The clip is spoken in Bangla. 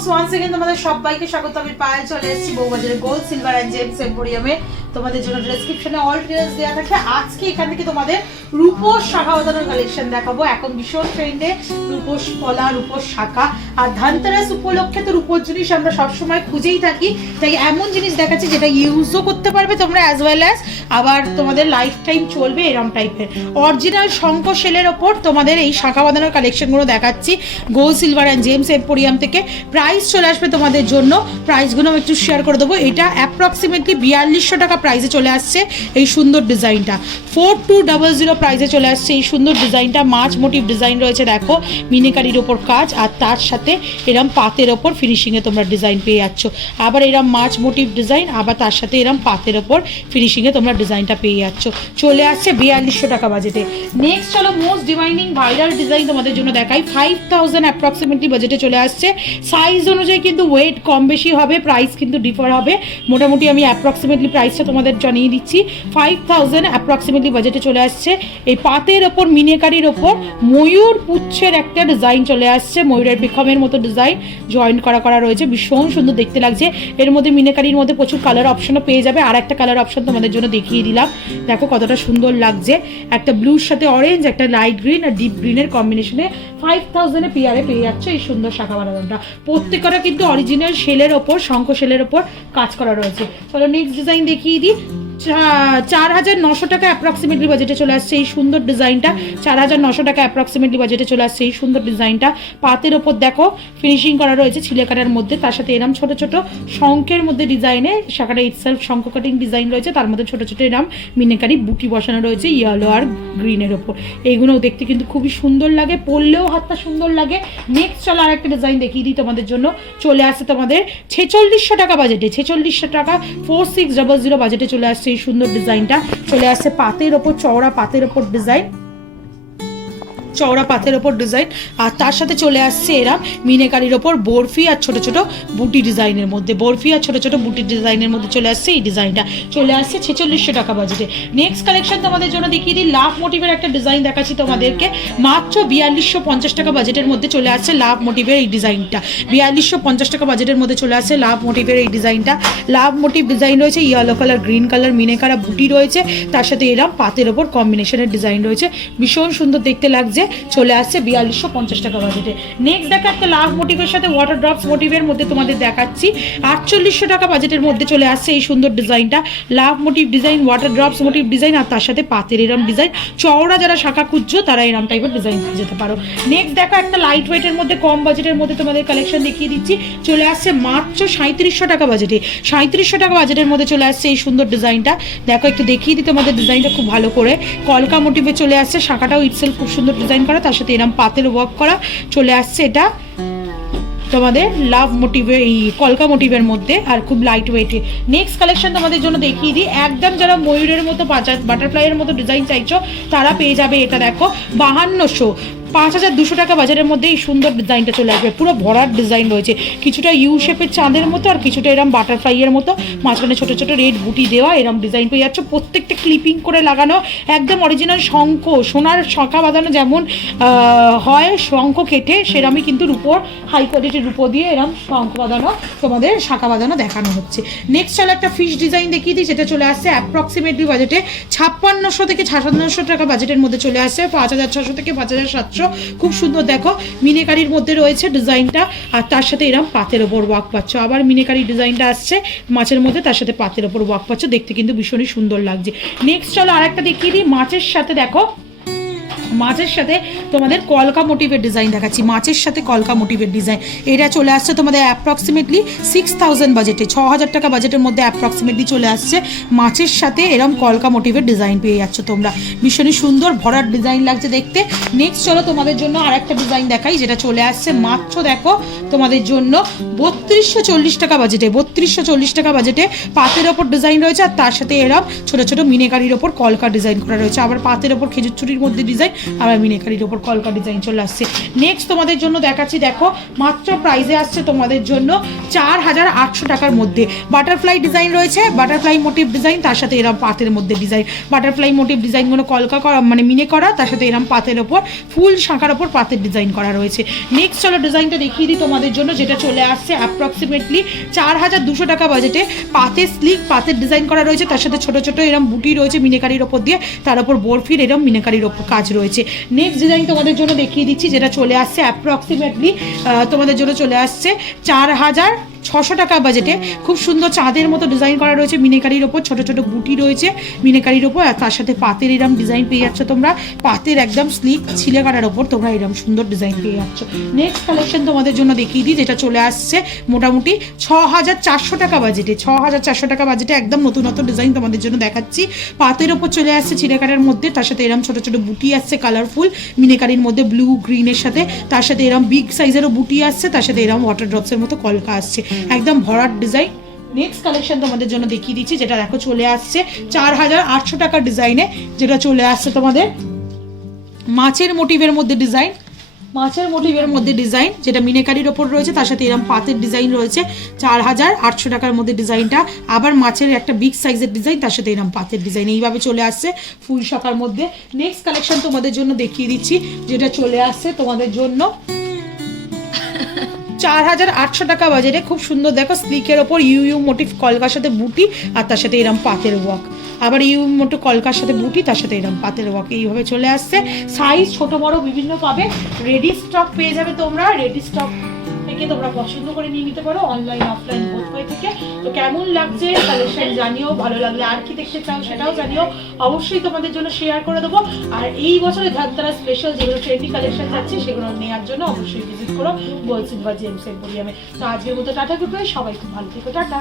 ভিউয়ার্স ওয়ান সেকেন্ড তোমাদের সবাইকে স্বাগত। আমি পায়ে চলে এসেছি বউবাজারের গোল্ড সিলভার অ্যান্ড জেমস এম্পোরিয়ামে তোমাদের জন্য ডেসক্রিপশনে অল ডিটেলস দেওয়া থাকে। আজকে এখান থেকে তোমাদের রূপোস শাখা কালেকশন দেখাবো। এখন ভীষণ ট্রেন্ডে রূপোস পলা রূপোস শাখা। আর ধানতেরাস উপলক্ষে তো রূপোর জিনিস আমরা সবসময় খুঁজেই থাকি। তাই এমন জিনিস দেখাচ্ছি যেটা ইউজও করতে পারবে তোমরা অ্যাজ ওয়েল অ্যাজ আবার তোমাদের লাইফ টাইম চলবে এরম টাইপের অরিজিনাল শঙ্খ সেলের ওপর তোমাদের এই শাখা কালেকশনগুলো দেখাচ্ছি। Gold silver and gems emporium থেকে প্রাইস চলে আসবে তোমাদের জন্য। প্রাইসগুলো আমি একটু শেয়ার করে দেবো। এটা অ্যাপ্রক্সিমেটলি বিয়াল্লিশশো টাকা প্রাইসে চলে আসছে এই সুন্দর ডিজাইনটা ফোর টু ডাবল জিরো প্রাইসে চলে আসছে এই সুন্দর ডিজাইনটা মাছ মোটিভ ডিজাইন রয়েছে, দেখো, মিনিকারির ওপর কাজ আর তার সাথে এরম পাতের ওপর ফিনিশিংয়ে তোমরা ডিজাইন পেয়ে যাচ্ছ। আবার এরম মাছ মোটিভ ডিজাইন আবার তার সাথে এরম পাতের ওপর ফিনিশিংয়ে তোমরা ডিজাইনটা পেয়ে যাচ্ছ। চলে আসছে বিয়াল্লিশশো টাকা বাজেটে নেক্সট চলো মোস্ট ডিমাইনিং ভাইরাল ডিজাইন তোমাদের জন্য দেখাই। ফাইভ থাউজেন্ড অ্যাপ্রক্সিমেটলি বাজেটে চলে আসছে। সাইজ অনুযায়ী কিন্তু ওয়েট কম বেশি হবে প্রাইস কিন্তু ডিফার হবে। মোটামুটি আমি অ্যাপ্রক্সিমেটলি প্রাইসটা তোমাদের জানিয়ে দিচ্ছি ফাইভ থাউজেন্ড অ্যাপ্রক্সিমেটলি বাজেটে চলে আসছে। এই পাতের ওপর, মিনেকারির ওপর ময়ূর পুচ্ছের একটা ডিজাইন চলে আসছে। ময়ূরের বিক্ষমের মতো ডিজাইন জয়েন করা করা রয়েছে। ভীষণ সুন্দর দেখতে লাগছে। এর মধ্যে মিনেকারির মধ্যে প্রচুর কালার অপশনও পেয়ে যাবে। আর একটা কালার অপশন তোমাদের জন্য দেখিয়ে দিলাম। দেখো কতটা সুন্দর লাগছে। একটা ব্লুর সাথে অরেঞ্জ একটা লাইট গ্রিন আর ডিপ গ্রিনের কম্বিনেশনে ফাইভ থাউজেন্ডে পিয়ারে পেয়ে যাচ্ছে এই সুন্দর শাখা বানানোটা। প্রত্যেকটা কিন্তু অরিজিনাল শেলের ওপর, শঙ্খ শেলের ওপর কাজ করা রয়েছে। চলো নেক্সট ডিজাইন দেখিয়ে দিই চা- চার হাজার নশো টাকা অ্যাপ্রক্সিমেটলি বাজেটে চলে আসছে এই সুন্দর ডিজাইনটা চার হাজার নশো টাকা অ্যাপ্রক্সিমেটলি বাজেটে চলে আসছে এই সুন্দর ডিজাইনটা পাতের ওপর দেখো ফিনিশিং করা রয়েছে ছিলে কাটার মধ্যে। তার সাথে এরম ছোট ছোট শঙ্কের মধ্যে ডিজাইনে শাখাটা ইটসেলফ শঙ্খ কাটিং ডিজাইন রয়েছে। তার মধ্যে ছোট ছোট এরম মিনেকারি বুটি বসানো রয়েছে ইয়েলো আর গ্রিনের ওপর। এইগুলো দেখতে কিন্তু খুবই সুন্দর লাগে, পরলেও হাতটা সুন্দর লাগে। নেক্সট চলো আর একটা ডিজাইন দেখিয়ে দিই তোমাদের জন্য। চলে আসছে তোমাদের ছেচল্লিশশো টাকা বাজেটে ছেচল্লিশশো টাকা ফোর সিক্স ডাবল জিরো বাজেটে চলে আসছে এই সুন্দর ডিজাইনটা চলে আসছে পাতের ওপর চওড়া পাতের ওপর ডিজাইন চওড়া পাতের ওপর ডিজাইন আর তার সাথে চলে আসছে এরা মিনেকারির ওপর বরফি আর ছোট ছোট বুটি ডিজাইনের মধ্যে। বরফি আর ছোট ছোট বুটি ডিজাইনের মধ্যে চলে আসছে এই ডিজাইনটা চলে আসছে ছেচল্লিশশো টাকা বাজেটে নেক্সট কালেকশন তোমাদের জন্য দেখিয়ে দিই, লাভ মোটিভের একটা ডিজাইন দেখাচ্ছি তোমাদেরকে। মাত্র বিয়াল্লিশশো পঞ্চাশ টাকা বাজেটের মধ্যে চলে আসছে লাভ মোটিভের এই ডিজাইনটা বিয়াল্লিশশো পঞ্চাশ টাকা বাজেটের মধ্যে চলে আসছে লাভ মোটিভের এই ডিজাইনটা লাভ মোটিভ ডিজাইন রয়েছে ইয়েলো কালার গ্রিন কালার মিনেকারা বুটি রয়েছে। তার সাথে এরম পাতের ওপর কম্বিনেশনের ডিজাইন রয়েছে। ভীষণ সুন্দর দেখতে লাগছে। চলে আসছে বিয়াল্লিশশো পঞ্চাশ টাকা বাজেটে নেক্সট দেখা, একটা লাভ মোটিভের সাথে ওয়াটার ড্রপস মোটিভের মধ্যে তোমাদের দেখাচ্ছি। আটচল্লিশশো টাকা বাজেটের মধ্যে চলে আসছে এই সুন্দর ডিজাইনটা love motif design water drops motif design আর তার সাথে পাতের এরম ডিজাইন চওড়া যারা শাখা খুঁজছো, তারা এরম টাইপের ডিজাইন পেয়ে যেতে পারো। নেক্সট দেখা, একটা লাইট ওয়েটের মধ্যে কম বাজেটের মধ্যে তোমাদের কালেকশন দেখিয়ে দিচ্ছি। চলে আসছে মাত্র সাঁত্রিশশো টাকা বাজেটে সাঁত্রিশশো টাকা বাজেটের মধ্যে চলে আসছে এই সুন্দর ডিজাইনটা দেখো, একটু দেখিয়ে দিই তোমাদের ডিজাইনটা খুব ভালো করে। কলকা মোটিভে চলে আসছে, শাখাটাও ইটসেল খুব সুন্দর ডিজাইন করা, তার সাথে এরম পাতের ওয়ার্ক করা, চলে আসছে এটা তোমাদের লাভ মোটিভে এই কলকা মোটিভের মধ্যে, আর খুব লাইট ওয়েটে নেক্সট কালেকশন তোমাদের জন্য দেখিয়ে দিই। একদম যারা ময়ূরের মতো বাটারফ্লাইয়ের মতো ডিজাইন চাইছো, তারা পেয়ে যাবে এটা, দেখো। বাহান্নশো। পাঁচ হাজার দুশো টাকা বাজারের মধ্যে এই সুন্দর ডিজাইনটা চলে আসবে। পুরো ভরার ডিজাইন রয়েছে। কিছুটা ইউ শেপের চাঁদের মতো আর কিছুটা এরম বাটারফ্লাইয়ের মতো। মাঝখানে ছোটো ছোটো রেড বুটি দেওয়া, এরম ডিজাইন পেয়ে যাচ্ছে। প্রত্যেকটা ক্লিপিং করে লাগানো, একদম অরিজিনাল শঙ্খ, সোনার শাঁখা বাঁধানো যেমন হয় শঙ্খ কেটে, সেরমই কিন্তু রূপোর হাই কোয়ালিটির রূপো দিয়ে এরম শঙ্খ বাঁধানো, তোমাদের শাঁখা বাঁধানো দেখানো হচ্ছে। নেক্সট চলো একটা ফিশ ডিজাইন দেখিয়ে দিই, সেটা চলে আসছে অ্যাপ্রক্সিমেটলি বাজেটে ছাপ্পান্নশো থেকে ছাপ্পান্নশো টাকা বাজেটের মধ্যে চলে আসছে। পাঁচ হাজার ছশো থেকে পাঁচ হাজার সাতশো। খুব সুন্দর দেখো, মিনেকারির মধ্যে রয়েছে ডিজাইনটা, আর তার সাথে এরম পাতের ওপর ওয়াক পাচ্ছ। আবার মিনেকারি ডিজাইনটা আসছে, মাছের মধ্যে তার সাথে পাতের ওপর ওয়াক পাচ্ছ, দেখতে কিন্তু ভীষণই সুন্দর লাগছে। নেক্সট চলো আর একটা দেখিয়ে দিই, মাছের সাথে দেখো মাছের সাথে তোমাদের কলকা মোটিভের ডিজাইন দেখাচ্ছি। মাছের সাথে কলকা মোটিভের ডিজাইন এটা চলে আসছে তোমাদের অ্যাপ্রক্সিমেটলি সিক্স থাউজেন্ড বাজেটে ছ হাজার টাকা বাজেটের মধ্যে অ্যাপ্রক্সিমেটলি চলে আসছে। মাছের সাথে এরম কলকা মোটিভের ডিজাইন পেয়ে যাচ্ছ তোমরা। ভীষণই সুন্দর ভরার ডিজাইন লাগছে দেখতে। নেক্সট চলো তোমাদের জন্য আর একটা ডিজাইন দেখাই, যেটা চলে আসছে। মাত্র দেখো তোমাদের জন্য বত্রিশশো চল্লিশ টাকা বাজেটে বত্রিশশো চল্লিশ টাকা বাজেটে পাতের ওপর ডিজাইন রয়েছে, আর তার সাথে এরম ছোটো ছোটো মিনেকারির ওপর কলকা ডিজাইন করা রয়েছে। আবার পাতের ওপর খেজুর চুরির মধ্যে ডিজাইন আবার মিনেকারির ওপর কলকা ডিজাইন চলে আসছে। নেক্সট তোমাদের জন্য দেখাচ্ছি, দেখো, মাত্র প্রাইজে আসছে তোমাদের জন্য চার হাজার আটশো টাকার মধ্যে। বাটারফ্লাই ডিজাইন রয়েছে বাটারফ্লাই মোটিভ ডিজাইন তার সাথে এরম পাতের মধ্যে ডিজাইন বাটারফ্লাই মোটিভ ডিজাইনগুলো কলকা করা মানে মিনে করা, তার সাথে এরম পাতের ওপর ফুল শাঁখার ওপর পাতের ডিজাইন করা রয়েছে। নেক্সট চলো ডিজাইনটা দেখিয়ে দিই তোমাদের জন্য, যেটা চলে আসছে অ্যাপ্রক্সিমেটলি চার হাজার দুশো টাকা বাজেটে পাতের স্লিক পাতের ডিজাইন করা রয়েছে, তার সাথে ছোট ছোট এরম বুটি রয়েছে মিনেকারির ওপর দিয়ে, তার ওপর বরফির এরম মিনেকারির ওপর কাজ রয়েছে। নেক্সট ডিজাইন তোমাদের জন্য দেখিয়ে দিচ্ছি, যেটা চলে আসছে অ্যাপ্রক্সিমেটলি তোমাদের জন্য চলে আসছে চার হাজার ছশো টাকা বাজেটে খুব সুন্দর চাঁদের মতো ডিজাইন করা রয়েছে। মিনেকারির ওপর ছোট ছোট বুটি রয়েছে মিনেকারির ওপর, আর তার সাথে পাতের এরম ডিজাইন পেয়ে যাচ্ছ তোমরা। পাতের একদম স্লিক ছিলে কাটার ওপর তোমরা এরম সুন্দর ডিজাইন পেয়ে যাচ্ছ। নেক্সট কালেকশন তোমাদের জন্য দেখিয়ে দিই, যেটা চলে আসছে মোটামুটি ছ হাজার চারশো টাকা বাজেটে ছ হাজার চারশো টাকা বাজেটে একদম নতুন নতুন ডিজাইন তোমাদের জন্য দেখাচ্ছি। পাতের ওপর চলে আসছে ছিলে কাটার মধ্যে, তার সাথে এরম ছোট ছোট বুটি আসছে কালারফুল মিনেকারির মধ্যে ব্লু গ্রিনের সাথে, তার সাথে এরম বিগ সাইজেরও বুটি আসছে, তার সাথে এরম ওয়াটার ড্রপসের মতো কলকা আসছে। একদম ভরাট ডিজাইন। নেক্সট কালেকশন তোমাদের জন্য দেখিয়ে দিচ্ছি, যেটা দেখো চলে আসছে। চার হাজার আটশো টাকার ডিজাইনে যেটা চলে আসছে তোমাদের। মাছের মোটিভের মধ্যে ডিজাইন। মাছের মোটিভের মধ্যে ডিজাইন, যেটা মিনেকারির ওপর রয়েছে, তার সাথে এরকম পাতের ডিজাইন রয়েছে। চার হাজার আটশো টাকার মধ্যে ডিজাইনটা। আবার মাছের একটা বিগ সাইজের ডিজাইন, তার সাথে এরকম পাতের ডিজাইন। এইভাবে চলে আসছে ফুল শাখার মধ্যে। নেক্সট কালেকশন তোমাদের জন্য দেখিয়ে দিচ্ছি, যেটা চলে আসছে তোমাদের জন্য। চার হাজার আটশো টাকা বাজারে খুব সুন্দর, দেখো, স্লিকের ওপর ইউ ইউ মোটিভ কলকার সাথে বুটি আর তার সাথে এরম পাতের ওয়াক আবার ইউ মোটো কলকার সাথে বুটি, তার সাথে এরম পাতের ওয়াক এইভাবে চলে আসছে। সাইজ ছোট বড়, বিভিন্ন পাবে। রেডি স্টক পেয়ে যাবে তোমরা। রেডি স্টক থেকে তোমরা পছন্দ করে নিয়ে নিতে পারো অনলাইন অফলাইন বোধহয় থেকে। তো কেমন লাগছে কালেকশন জানিও, ভালো লাগলে আর কি দেখতে চাও সেটাও জানিও। অবশ্যই তোমাদের জন্য শেয়ার করে দেবো। আর এই বছরে ধানতারা স্পেশাল যেগুলো ট্রেন্ডি কালেকশন যাচ্ছে, সেগুলো নেওয়ার জন্য অবশ্যই ভিজিট করো বলছি বা জেমস এম্পোরিয়ামে তো আজকের মতো টাটা গুড সবাই খুব ভালো থেকো, টাটা।